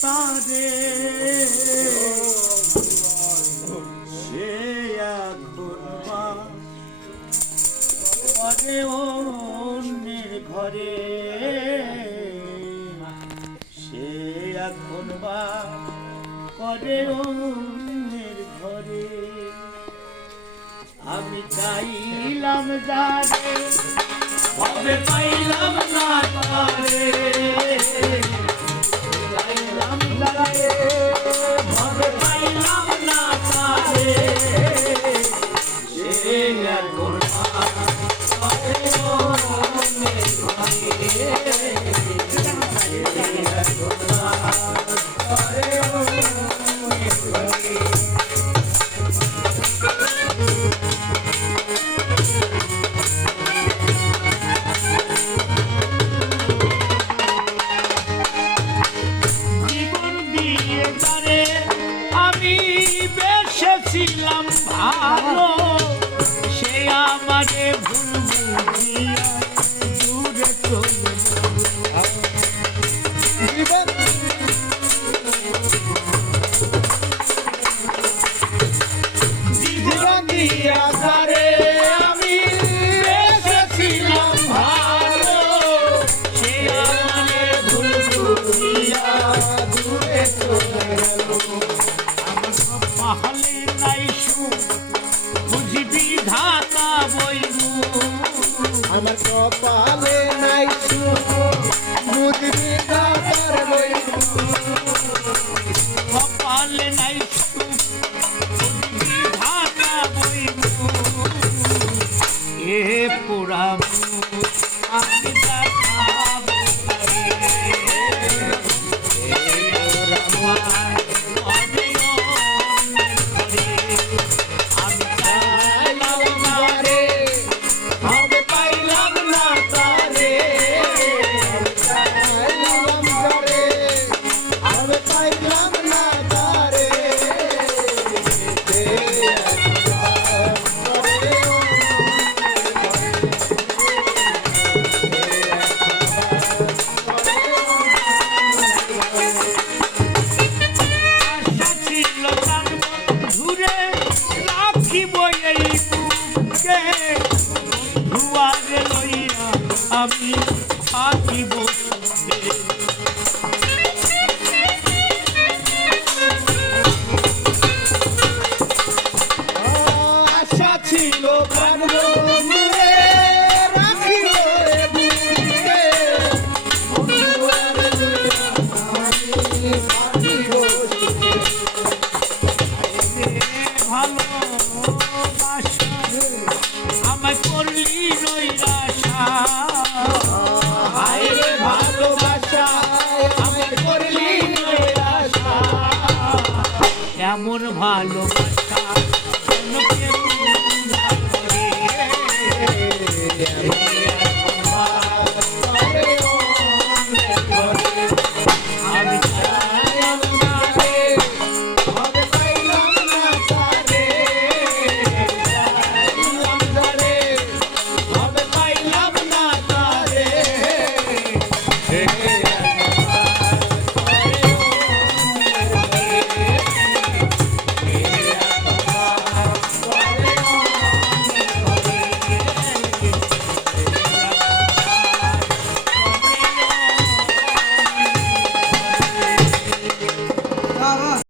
তারে সে এখন করে অন্যের ঘরে সে এখন করে অন্যের ঘরে আমি চাইলাম যারে হবে পাইলাম না তারে চাইলাম যারে হবে পাইলাম না তারে সে এখন করে অন্যের ঘরে ছিলাম ভালো সে আমারে ভুল বুঝিয়া দূরে চলে জীবন দিয়া ধারে আমি বেঁচেছিলাম ভালো সে আমারে ভুল বুঝিয়া দূরে চলে গেল আমার মহলে নাই সুখ বুঝবি ধাতা বইরু আমার কপালে নাই সুখ বুঝবি ধাতার বইরু কপালে নাই সুখ বুঝবি ধাতা বইরু এ পুরাম আমি দেখাবো আমি থাকিব আশা ছিল ভালো আমায় করলি নৈরাশা ভালোবাসা আমি করলি এমন ভালোবাসা